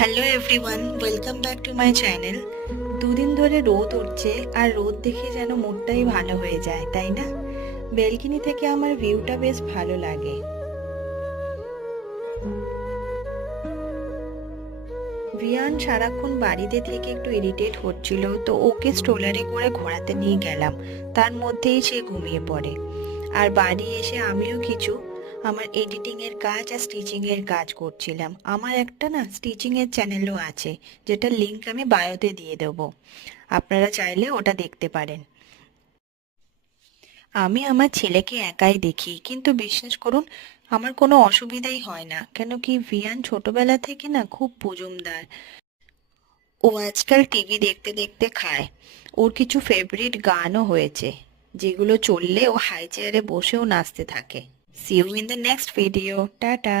Hello everyone, welcome back to my channel. দুদিন ধরে রোদ উঠছে আর রোদ দেখে যেন মুডটাই ভালো হয়ে যায়, তাই না? বেলকনি থেকে আমার ভিউটা বেশ ভালো লাগে। ভিয়ান সারাক্ষণ বাড়িতে থেকে একটু ইরিটেট হচ্ছিল, তো ওকে স্ট্রোলারে করে ঘোরাতে নিয়ে গেলাম। তার মধ্যেই সে ঘুমিয়ে পড়ে। আর বাড়ি এসে আমিও কিছু আমার এডিটিং এর কাজ আর স্টিচিং এর কাজ করছিলাম। আমার একটা না স্টিচিং এর চ্যানেলও আছে, যেটার লিংক আমি বায়োতে দিয়ে দেবো। আপনারা চাইলে ওটা দেখতে পারেন। আমি আমার ছেলেকে একাই দেখি, কিন্তু বিশ্বাস করুন আমার কোনো অসুবিধাই হয় না। কেন কি, ভিয়ান ছোটবেলা থেকে না খুব মজুমদার। ও আজকাল টিভি দেখতে দেখতে খায়। ওর কিছু ফেভারিট গানও হয়েছে, যেগুলো চললে ও হাই চেয়ারে বসেও নাচতে থাকে। See you in the next video. Tata.